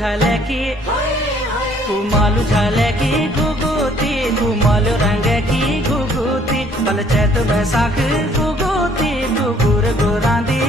झाले की कुमालू झाले की गुगुती घुमालो रंग की गुगुती बल चैत बैसाख गुगुती गुगुर गुरांदी